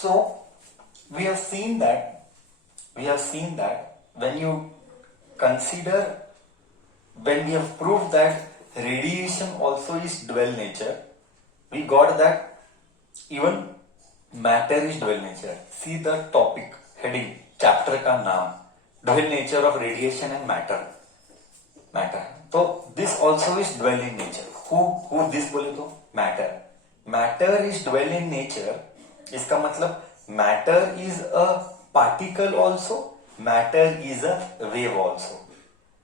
So we have seen that when you consider, when we have proved that radiation also is dual nature, we got that even matter is dual nature. See the topic heading, chapter का नाम, dual nature of radiation and matter. So this also is dual in nature. Who this बोले तो matter is dual in nature. इसका मतलब matter is a particle also, matter is a wave also.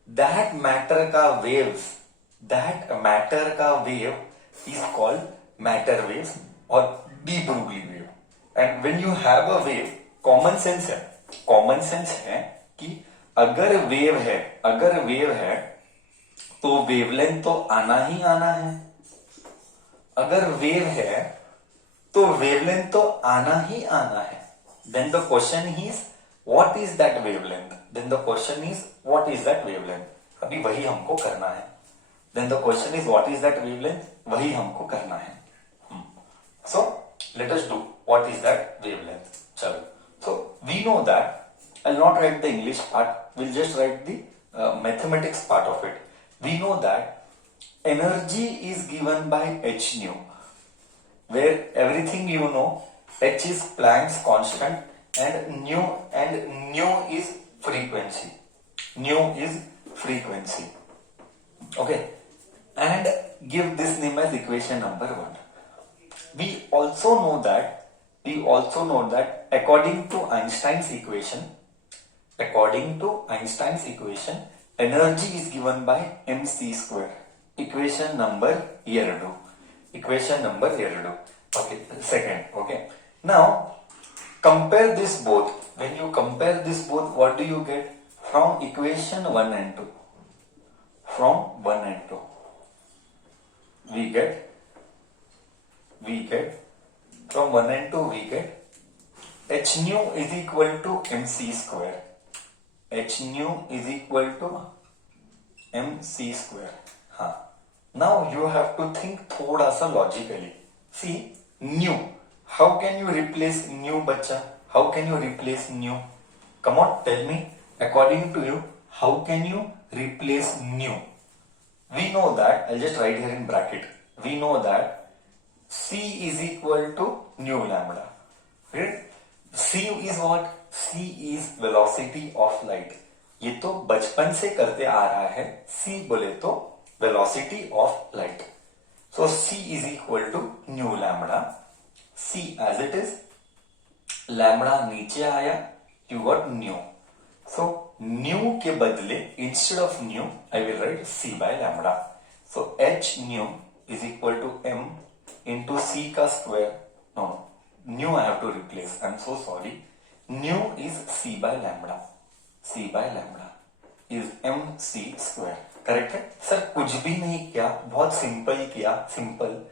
That matter का wave is called matter wave or de Broglie wave. And when you have a wave, common sense है कि अगर wave है तो wavelength तो आना ही आना है. अगर वेव है तो वेवलेंथ तो आना ही आना है. Then the question is what is that wavelength? अभी वही हमको करना है. Then the question is what is that wavelength? वही हमको करना है. So let us do what is that wavelength. चलो. So we know that I'll not write the English part. We'll just write the mathematics part of it. We know that energy is given by h nu, where everything you know, h is Planck's constant and nu is frequency. Okay, and give this name as equation number 1. We also know that according to Einstein's equation, energy is given by mc square. Equation number 2. Okay, second. Okay, now compare this both. When you compare this both, what do you get from equation 1 and 2? From 1 and 2 we get from 1 and 2 we get h nu is equal to mc square. हाँ, now you have to think थोड़ा सा logically. See, nu, how can you replace nu, बच्चा? How can you replace nu? Come on, tell me, according to you, how can you replace nu? We know that, I'll just write here in bracket, we know that c is equal to nu lambda. Right? c is what? c is velocity of light. ये तो बचपन से करते आ रहा है. c बोले तो velocity of light. So c is equal to nu lambda. c as it is, lambda नीचे आया, you got nu. So nu के बदले, instead of nu, I will write c by lambda. So h nu is equal to m into c का square. No, nu I have to replace. I'm so sorry. Nu is c by lambda. c by lambda is mc square. Correct है sir? कुछ भी नहीं किया, बहुत simple किया. Simple.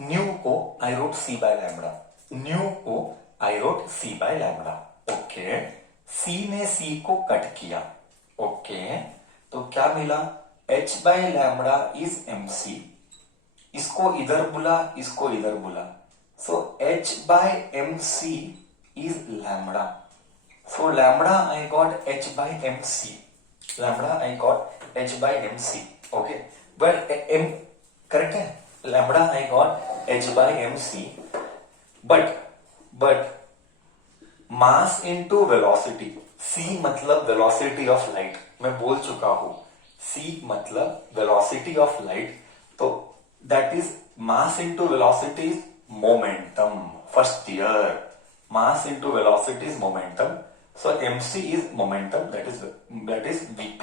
New को I wrote C by lambda. Okay, C ने C को कट किया. ओके, तो क्या मिला? h by lambda is mc. इसको इधर बुला, इसको इधर बुला. So h by mc is lambda. So lambda I got h by mc. Okay, but m correct है. Lambda I got h by mc, but mass into velocity. c मतलब velocity of light. मैं बोल चुका हूं, c मतलब velocity of light. तो that is mass into velocity is momentum. First year, mass into velocity is momentum. So mc is momentum, that is vp.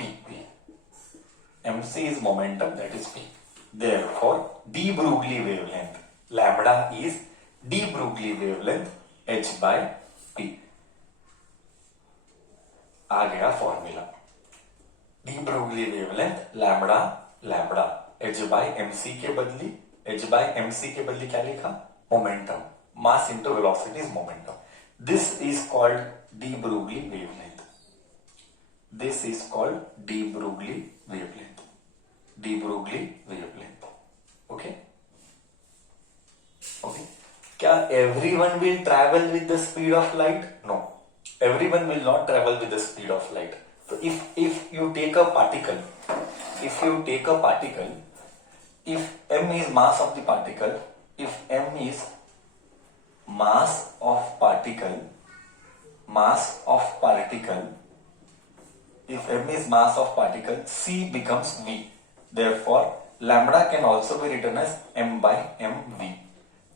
mc is momentum, that is p. Therefore de Broglie wavelength lambda is de Broglie wavelength h by p. आ गया formula. de Broglie wavelength lambda h by mc के बदली क्या लिखा? Momentum. Mass into velocity is momentum. This is called de Broglie wavelength. Okay. क्या everyone will travel with the speed of light? No, everyone will not travel with the speed of light. So if you take a particle, if m is mass of the particle, if m is mass of particle, if m is mass of particle, c becomes v. Therefore lambda can also be written as m by mv.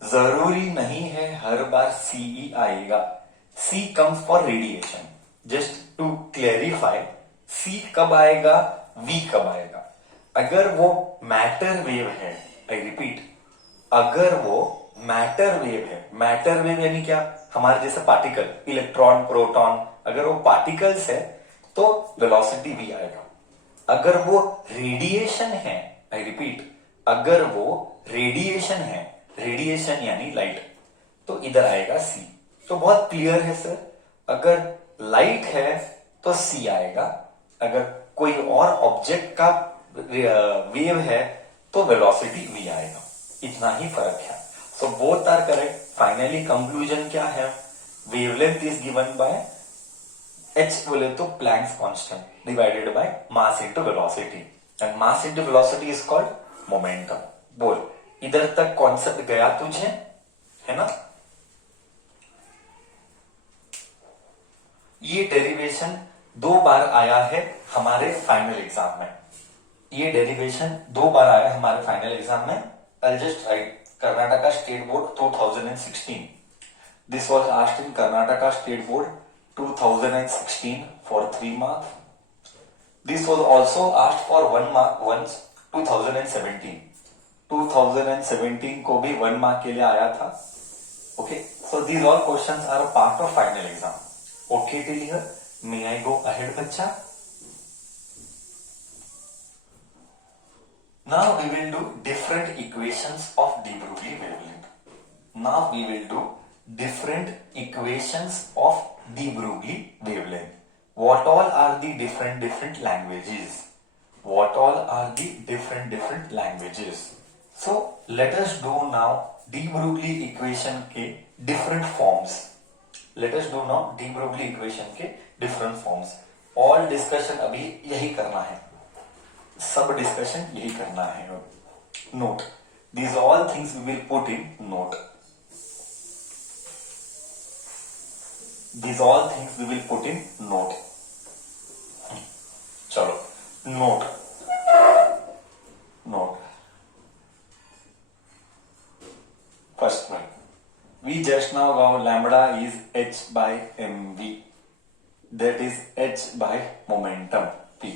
जरूरी नहीं है हर बार c ही आएगा. C comes for radiation. Just to clarify, c कब आएगा, we कब आएगा. अगर वो मैटर वेव है, आई रिपीट, अगर वो मैटर वेव है, मैटर वेव यानी क्या, हमारे जैसे पार्टिकल, इलेक्ट्रॉन, प्रोटॉन, अगर वो पार्टिकल्स है तो वेलोसिटी वी आएगा. अगर वो रेडिएशन है, आई रिपीट, अगर वो रेडिएशन है, रेडिएशन यानी लाइट, तो इधर आएगा सी. तो बहुत क्लियर है सर, अगर लाइट है तो सी आएगा, अगर कोई और ऑब्जेक्ट का वेव है तो वेलोसिटी वी आएगा. इतना ही फर्क है. So both are correct. Finally conclusion क्या है, wavelength is given by h बोले तो Planck's constant divided by mass into velocity, and mass into velocity is called momentum. बोल, इधर तक कॉन्सेप्ट गया तुझे, है ना. ये डेरिवेशन 2 बार आया है हमारे फाइनल एग्जाम में. ये डेरिवेशन 2 बार आया है हमारे फाइनल एग्जाम में. I just right Karnataka state board 2016. This was asked in Karnataka state board 2016 for 3 marks. This was also asked for 1 mark once 2017. 2017 को भी 1 mark के लिए आया था. Okay, so these all questions are a part of final exam. Okay till here, may I go ahead बच्चा? Now we will do different equations of de Broglie wavelength. Now we will do different equations of de Broglie wavelength. What all are the different languages? What all are the different languages? So let us do now de Broglie equation के different forms. Let us do now de Broglie equation के different forms. All discussion अभी यही करना है, सब discussion यही करना है. Note, these all things we will put in note. These all things we will put in note. चलो, note. First one, we just now got lambda is h by mv. That is h by momentum p.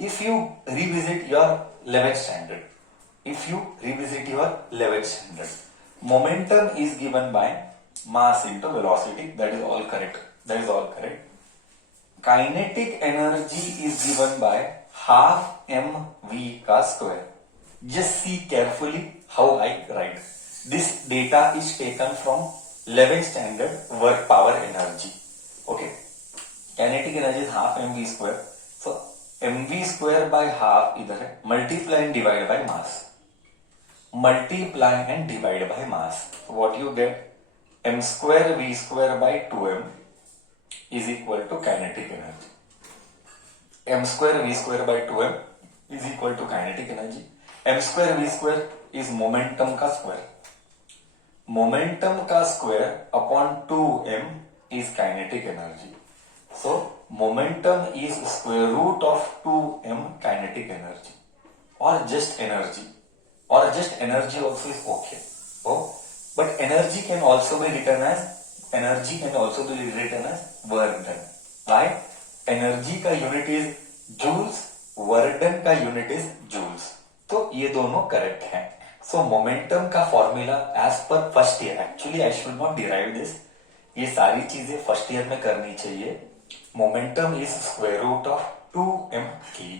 If you revisit your 11th standard, momentum is given by mass into velocity. That is all correct. Kinetic energy is given by half mv का square. Just see carefully how I write. This data is taken from 11th standard work power energy. Okay, kinetic energy is half mv square. So mv square by half इधर है, multiply and divide by mass. So what you get, m square v square by 2m is equal to kinetic energy. M square v square by 2m is equal to kinetic energy. M square v square is momentum का square. Momentum का square upon 2m is kinetic energy. So momentum is square root of 2m kinetic energy, or just energy, also is okay. Oh, but energy can also be written as work done. Why? Energy का unit is joules, work done का unit is joules. तो ये दोनों correct हैं. So momentum का formula as per first year, actually I should not derive this, ये सारी चीजें फर्स्ट ईयर में करनी चाहिए. Momentum is square root of 2m की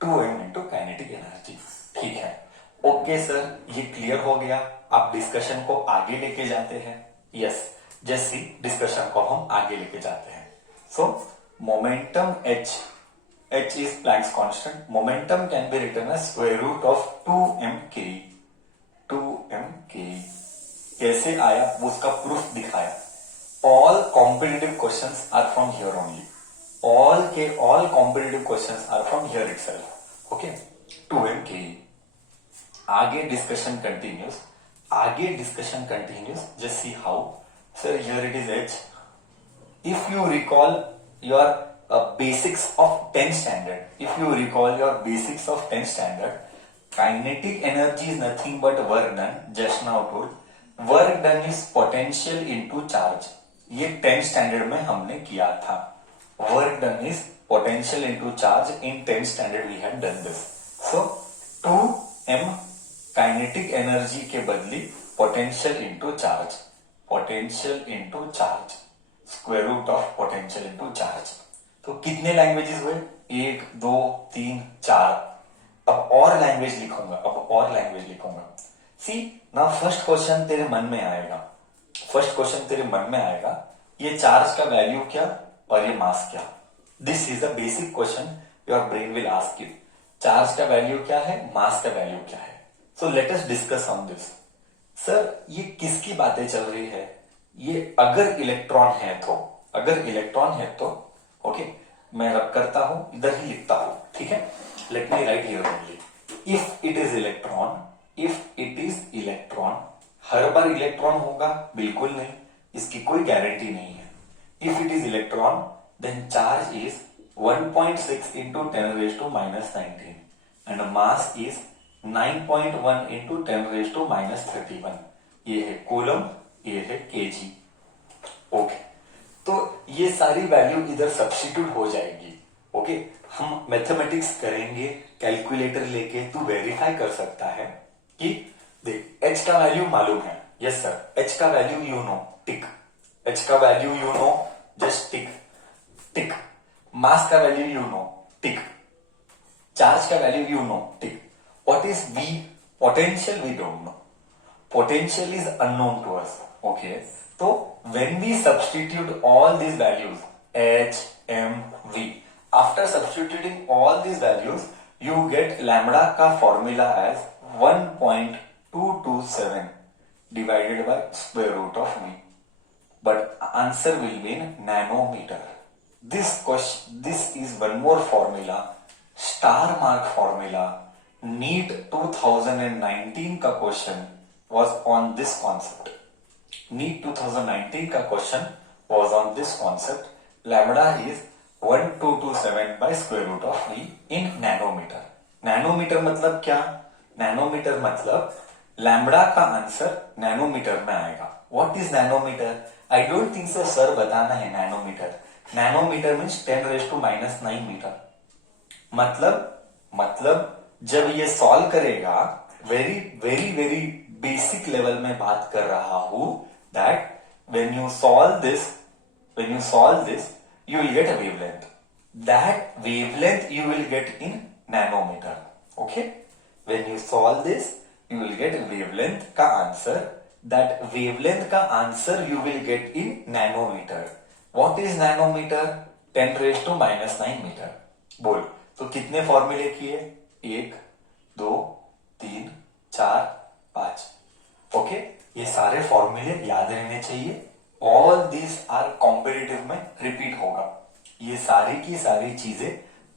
2m इंटू काइनेटिक एनर्जी. ठीक है, ओके सर, ये क्लियर हो गया. आप डिस्कशन को आगे लेके जाते हैं. यस, जैसी डिस्कशन को हम आगे लेके जाते हैं. So momentum h is Planck's constant. Momentum can be written as square root of 2m k. कैसे आया वो उसका प्रूफ दिखाया. All competitive questions are from here only. All competitive questions are from here itself. Okay, 2M के आगे discussion continues. Just see how. Sir here it is H. If you recall your basics of 10th standard, kinetic energy is nothing but work done. Just now told, work done is potential into charge. ये 10th standard में हमने किया था. Work done is potential into charge. In 10th standard we had done this. So 2m kinetic energy के बदली potential into charge. Square root of potential into charge. तो कितने languages हुए? 1 2 3 4. अब और लैंग्वेज लिखूंगा. सी नाउ फर्स्ट क्वेश्चन तेरे मन में आएगा, ये चार्ज का वैल्यू क्या और ये मास क्या. This is the basic question your brain will ask you. Charge का वैल्यू क्या है, मास का वैल्यू क्या है. So let us discuss on this. Sir ये किसकी बातें चल रही है? ये अगर इलेक्ट्रॉन है तो ओके, मैं रब करता हूं, इधर ही लिखता हूं. ठीक है, let me write here only. If it is electron, हर बार इलेक्ट्रॉन होगा? बिल्कुल नहीं, इसकी कोई गारंटी नहीं है. If it is electron then charge is 1.6 into 10⁻⁻19 and mass is 9.1 into 10⁻31. ये है कूलम, ये है केजी. ओके, तो ये सारी वैल्यू इधर सब्स्टिट्यूट हो जाएगी. ओके, हम मैथमेटिक्स करेंगे कैलकुलेटर लेके. तू वेरीफाई कर सकता है कि देख एच का वैल्यू मालूम है. यस सर, एच का value you know, tick. H का value you know, just tick. Mass का value you know, tick. Charge का value you know, tick. What is V? Potential we don't know. Potential is unknown to us. Okay, so when we substitute all these values h, m, v, after substituting all these values you get lambda का formula as 1.227 divided by square root of v, but answer will be in nanometer. This is one more formula, star mark formula. NEET 2019 का question was on this concept. NEET 2019 का question was on this concept. Lambda is 1227 by square root of v in nanometer. Nanometre मतलब क्या? Nanometre मतलब lambda का answer nanometre में आएगा. What is nanometre? I don't think so sir बताना है nanometre. Nanometre means 10⁻⁹ metre. मतलब जब ये सॉल्व करेगा, very very very basic level में बात कर रहा हूं, that when you solve this you will get a wavelength. That wavelength you will get in nanometer. Okay, when you solve this you will get a wavelength का answer. That wavelength का answer you will get in nanometer. What is nanometer? 10⁻⁹ metre. बोल, तो कितने फॉर्मूले किए? 1 2 3 4 5. Okay, ये सारे फॉर्मूले याद रहने चाहिए. ऑल दिस आर कॉम्पिटिटिव में रिपीट होगा. ये सारी की सारी चीजें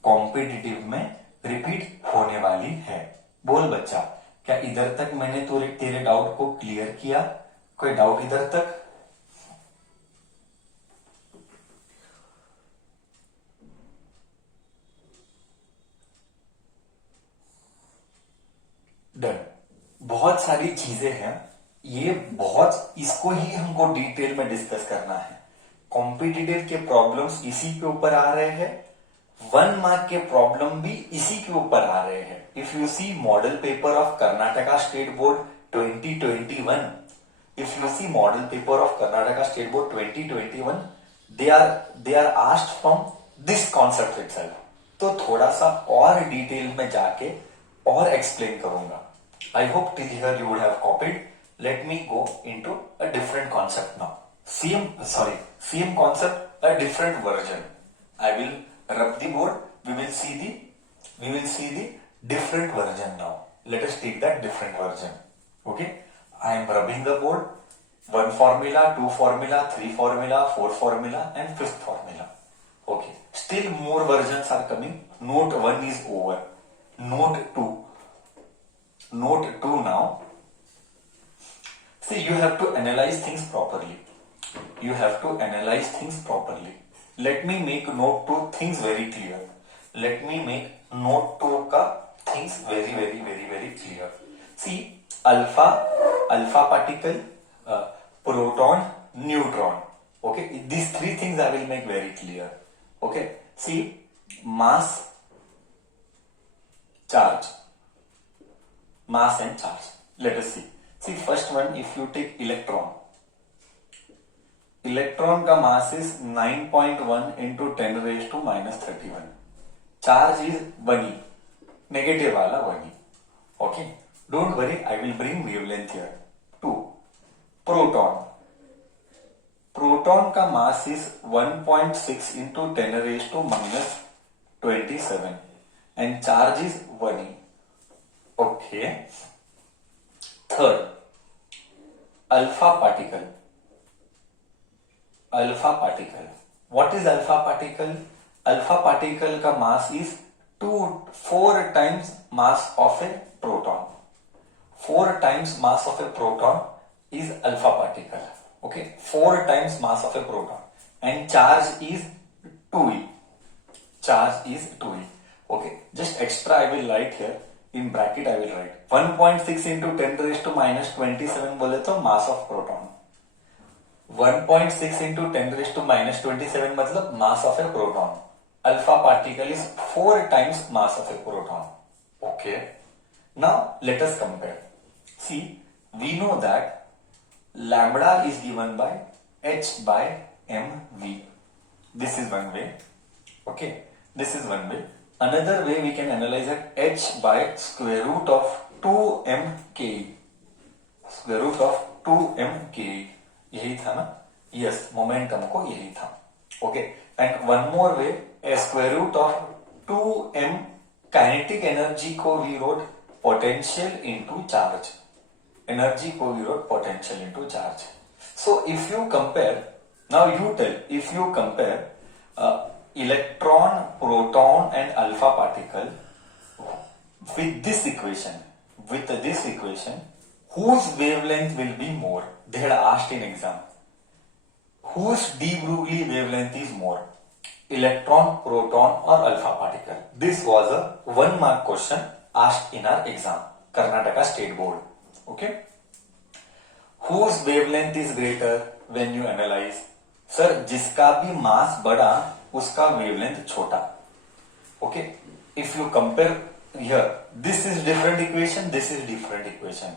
कॉम्पिटिटिव में रिपीट होने वाली है. बोल बच्चा, क्या इधर तक मैंने तेरे डाउट को क्लियर किया? कोई डाउट इधर तक? डन. बहुत सारी चीजें हैं, ये बहुत, इसको ही हमको डिटेल में डिस्कस करना है. कॉम्पिटिटिव के प्रॉब्लम्स इसी के ऊपर आ रहे हैं, 1 मार्क के प्रॉब्लम भी इसी के ऊपर आ रहे हैं. If you see model paper of Karnataka state board 2021, if you see model paper of Karnataka State Board 2021, they are asked from this concept itself. तो थोड़ा सा और डिटेल में जाके और एक्सप्लेन करूंगा. I hope till here you would have copied. Let me go into a different concept now. Same concept, a different version. I will rub the board. We will see the different version now. Let us take that different version. Okay. I am rubbing the board. 1 formula, 2 formula, 3 formula, 4 formula, and 5th formula. Okay. Still more versions are coming. Note 1 is over. Note 2. Note 2 now. See, you have to analyze things properly. You have to analyze things properly. Let me make note 2 things very clear. Let me make note 2 ka things very clear. See, alpha particle, proton, neutron. Okay, these three things I will make very clear. Okay, see, mass, charge, mass and charge. Let us see. See, first one, if you take electron, electron का mass is 9.1 into 10 raised to minus 31. Charge is 1e, negative वाला 1e. Okay, don't worry, I will bring wavelength here. 2. Proton. Proton का mass is 1.6 into 10 raised to minus 27 and charge is 1e. Okay. Third, alpha particle. Alpha particle. What is alpha particle? Alpha particle का mass is 4 times mass of a proton. 4 times mass of a proton is alpha particle. Okay, 4 times mass of a proton, and charge is 2e. Charge is 2e. Okay, just extra I will write here in bracket. I will write 1.6 into 10 raised to minus 27 बोले तो mass of proton. 1.6 into 10 raised to minus 27 मतलब mass of a proton. Alpha particle is 4 times mass of a proton. Okay. Now let us compare. See, we know that lambda is given by h by mv. This is one way. Okay, this is one way. Another way we can analyze it, h by square root of 2mke. Square root of 2mke. यही था ना? Yes, momentum को यही था. Okay, and one more way, a square root of 2m kinetic energy को we wrote potential into charge. Energy को we wrote potential into charge. So if you compare, now you tell, if you compare electron, proton and alpha particle with this equation, whose wavelength will be more? They had asked in exam. Whose de Broglie wavelength is more? Electron, proton or alpha particle? This was a 1 mark question asked in our exam, Karnataka State Board. Okay. Whose wavelength is greater when you analyze? Sir, जिसका भी mass बड़ा उसका wavelength छोटा. Okay. If you compare here, this is different equation, this is different equation.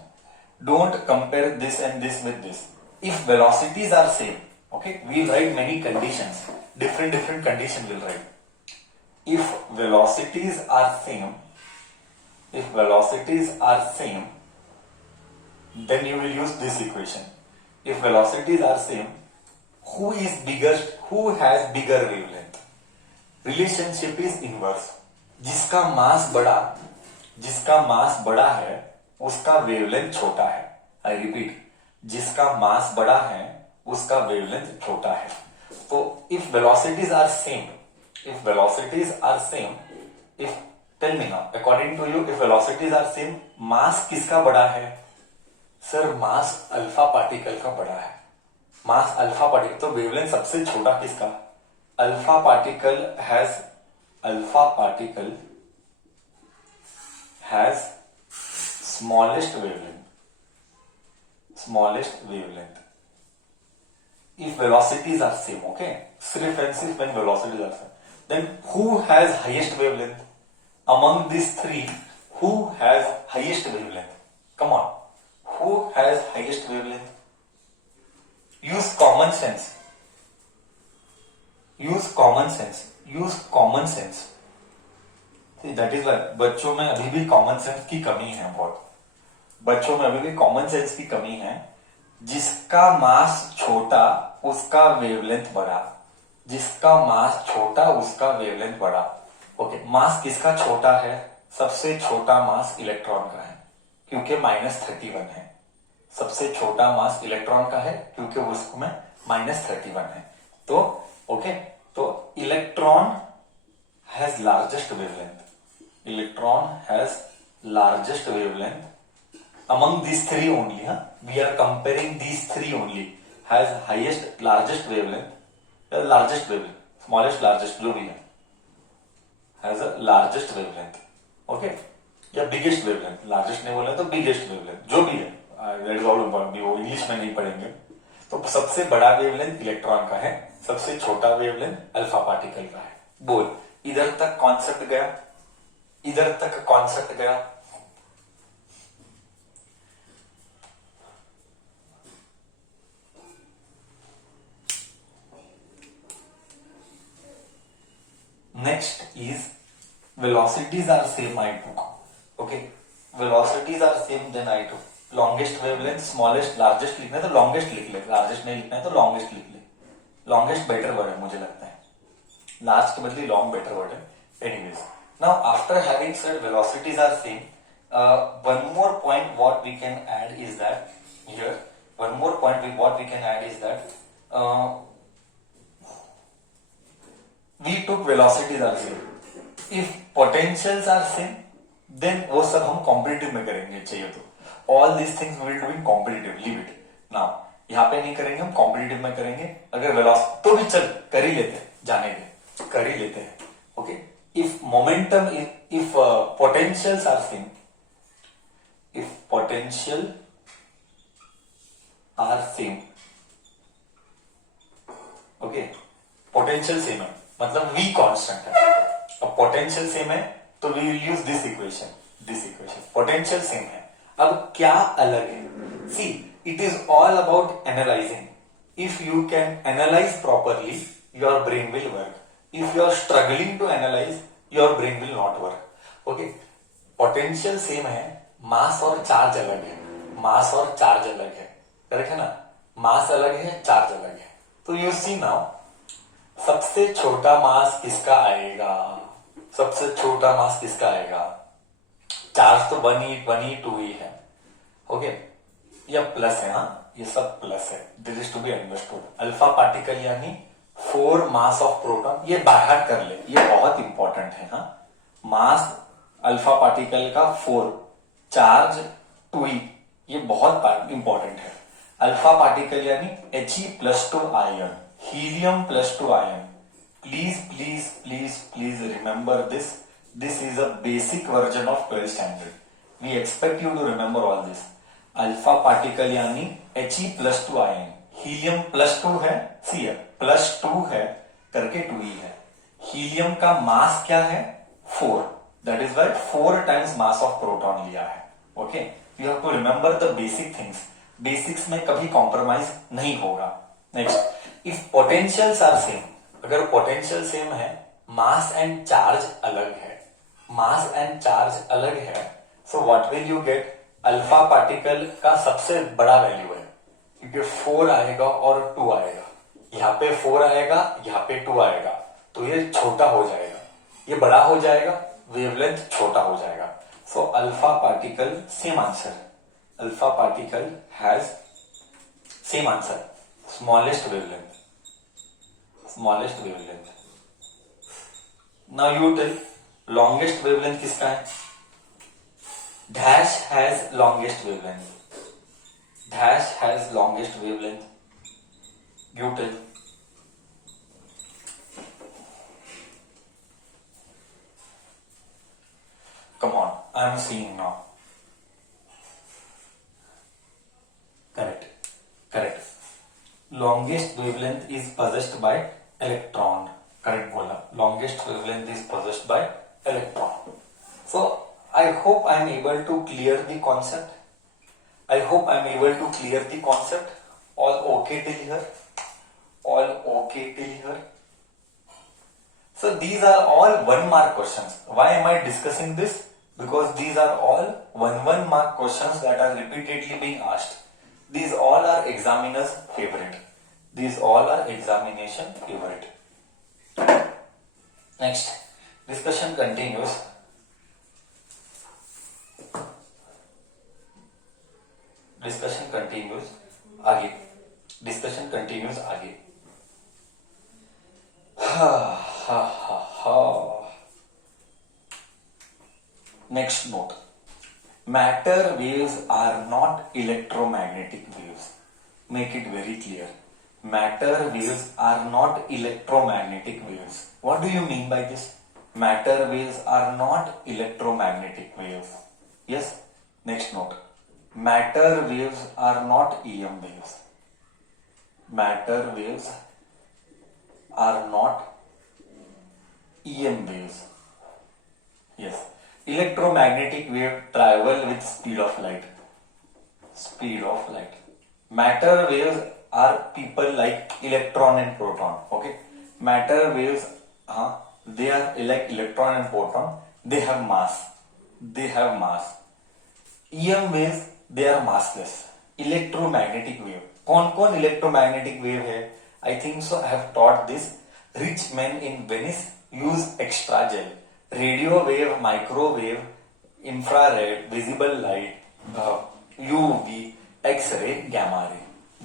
Don't compare this and this with this. If velocities are same, okay, we write many conditions. Different condition we'll write. If velocities are same, then you will use this equation. If velocities are same, who is biggest? Who has bigger wavelength? Relationship is inverse. जिसका मास बड़ा है उसका wavelength छोटा है. I repeat, जिसका मास बड़ा है उसका वेवलेंथ छोटा है. तो if velocities are same, tell me now, according to you, if velocities are same, मास किसका बड़ा है? सर, मास अल्फा पार्टिकल का बड़ा है. मास अल्फा पार्टिकल, तो वेवलेंथ सबसे छोटा किसका? Alpha particle has smallest wavelength. If velocities are same, okay, सिर्फ and सिर्फ when velocities are same, then who has highest wavelength? Among these three, who has highest wavelength? Come on, who has highest wavelength? Use common sense. See, that is why बच्चों में अभी भी common sense की कमी है. जिसका मास छोटा उसका वेवलेंथ बड़ा. ओके, मास किसका छोटा है? सबसे छोटा मास इलेक्ट्रॉन का है क्योंकि -31 है. सबसे छोटा मास इलेक्ट्रॉन का है क्योंकि उसमें -31 है। तो ओके, तो electron has largest wavelength, electron has largest wavelength among these three only, huh? We are comparing these three only, has highest largest wavelength, smallest largest जो भी है, has a largest wavelength, okay, या biggest wavelength, largest नहीं बोले तो biggest wavelength जो भी है, that is all important, वो इंग्लिश में नहीं पढ़ेंगे। तो सबसे बड़ा वेवलेंथ इलेक्ट्रॉन का है, सबसे छोटा वेवलेंथ अल्फा पार्टिकल का है। बोल, इधर तक कॉन्सेप्ट गया, इधर तक कॉन्सेप्ट गया। Next is velocities are same I2. Okay, velocities are same then I2. Longest wavelength, smallest, largest लिखना है तो longest लिख ले, largest नहीं लिखना है तो longest लिख ले। longest better word है मुझे लगता है, large के बदले long better word है। Anyways, now after having said velocities are same, one more point what we can add is that here, one more point what we can add is that we took velocities are same. If potentials are same, then वो सब हम competitive में करेंगे चाहिए तो। All these things we will do in competitive. Leave it. Now यहाँ पे नहीं करेंगे, हम कॉम्पिटिटिव में करेंगे। अगर वेलोसिटी तो भी चल कर ही लेते हैं, जाने दे, कर ही लेते हैं। Okay, if momentum, if potentials are same, if potential are same, okay, potential same है मतलब v कांस्टेंट है। अब पोटेंशियल सेम है तो we will use this equation, potential same है। अब क्या अलग है? See, it is all about analysing. If you can analyse properly, your brain will work. If you are struggling to analyse, your brain will not work. Okay, potential same है, mass और charge अलग है, mass और charge अलग है, correct है ना? मास अलग है, चार्ज अलग है। तो यू सी नाउ, सबसे छोटा मास किसका आएगा? सबसे छोटा मास किसका आएगा? चार्ज तो 1e 2e है, ओके, ये प्लस है, हाँ ये सब प्लस है, this is to be understood. Alpha particle यानी 4 मास ऑफ प्रोटॉन, ये बाय हार्ट कर ले, ये बहुत इंपॉर्टेंट है। हाँ, मास अल्फा पार्टिकल का 4, चार्ज 2e, ये बहुत इंपॉर्टेंट है। अल्फा पार्टिकल यानी He+2 ion, helium +2 ion. Please, please, please, please remember this. This is a basic version of 12th standard. We expect you to remember all this. Alpha particle यानी He+2 ion, helium +2 है, सी है, +2 है करके 2e है। Helium का मास क्या है? 4. That is why 4 times mass of proton लिया है। Okay, you have to remember the basic things. Basics में कभी कॉम्प्रोमाइज नहीं होगा। Next, if potentials are same, अगर पोटेंशियल सेम है, मास एंड चार्ज अलग है, मास एंड चार्ज अलग है, so what will you get? Alpha particle का सबसे बड़ा वैल्यू है क्योंकि 4 आएगा और 2 आएगा, यहाँ पे 4 आएगा, यहाँ पे 2 आएगा, तो ये छोटा हो जाएगा, ये बड़ा हो जाएगा, वेवलेंथ छोटा हो जाएगा। So alpha particle same answer, alpha particle has same answer, smallest wavelength, smallest wavelength. Now you tell, longest wavelength किसका है? Dash has longest wavelength, dash has longest wavelength. You tell. Come on, I am seeing now. Correct, correct. Longest wavelength is possessed by electron. Correct बोला, longest wavelength is possessed by electron. So I hope I am able to clear the concept. I hope I am able to clear the concept. All okay till here? All okay till here? So these are all 1 mark questions. Why am I discussing this? Because these are all 1 mark questions that are repeatedly being asked. These all are examiner's favorite. These all are examination favorite. Next, discussion continues. Discussion continues आगे, discussion continues आगे। हा हा हा हा। Next note, matter waves are not electromagnetic waves. Make it very clear. Matter waves are not electromagnetic waves. What do you mean by this? Matter waves are not electromagnetic waves. Yes. Next note, matter waves are not EM waves. Matter waves are not EM waves. Yes. Electromagnetic wave travel with speed of light. Speed of light. Matter waves are people like electron and proton. Okay. Matter waves, they are like electron and proton. They have mass. They have mass. EM waves, they are massless. Electromagnetic wave. कौन electromagnetic wave है? I think so. I have taught this. Rich men in Venice use extra gel. Radio wave, microwave, infrared, visible light, UV, X-ray, gamma ray.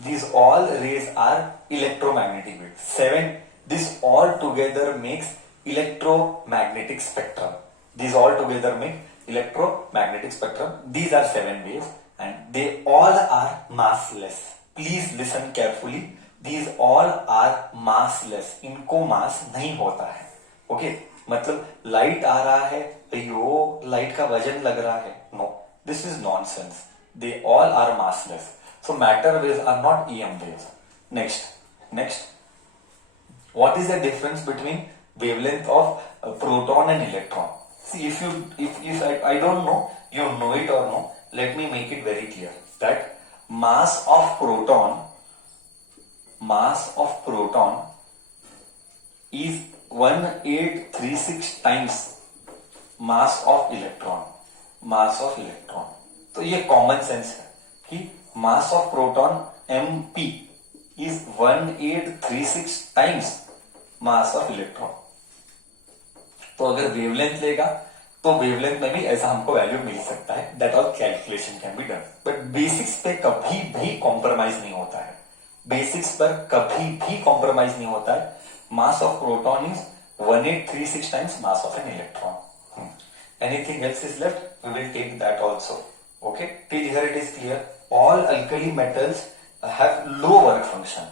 These all rays are electromagnetic waves. 7. This all together makes electromagnetic spectrum. These all together make electromagnetic spectrum. These are 7 waves and they all are massless. Please listen carefully. These all are massless. इनको मास नहीं होता है. Okay? मतलब light आ रहा है तो यो light का वजन लग रहा है. No, this is nonsense. They all are massless. So matter waves are not EM waves. Next, what is the difference between wavelength of proton and electron? See, if I don't know, you know it or no, let me make it very clear that mass of proton is 1836 times mass of electron. तो ये common sense है कि mass of proton MP is 1836 times mass of electron. तो अगर wavelength लेगा तो wavelength में भी ऐसा हमको वैल्यू मिल सकता है. That all calculation can be done. But basics पे कभी भी कॉम्प्रोमाइज नहीं होता है. बेसिक्स पर कभी भी कॉम्प्रोमाइज नहीं होता है. Mass of proton is 1836 times mass of an electron. Anything else is left? We will take that also. Okay? Till here it is clear. All alkali metals have low work function.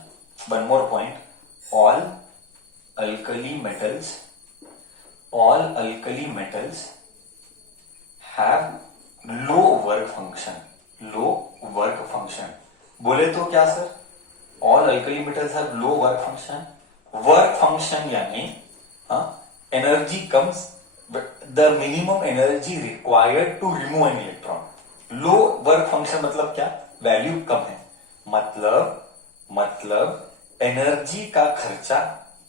One more point. All alkali metals have low work function. Low work function. बोले तो क्या sir? All alkali metals have low work function. Work function यानी energy comes the minimum energy required to remove an electron. Low work function मतलब क्या? Value कम है. मतलब energy का खर्चा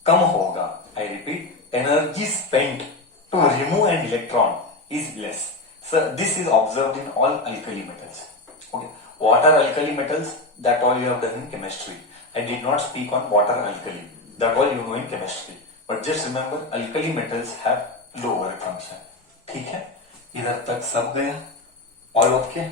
कम होगा. I repeat, energy spent to remove an electron is less. Sir this is observed in all alkali metals. Okay, what are alkali metals? That all you have done in chemistry. I did not speak on what are alkali. That all you know in chemistry. But just remember, alkali metals have low work function. ठीक है? इधर तक सब गया? All okay?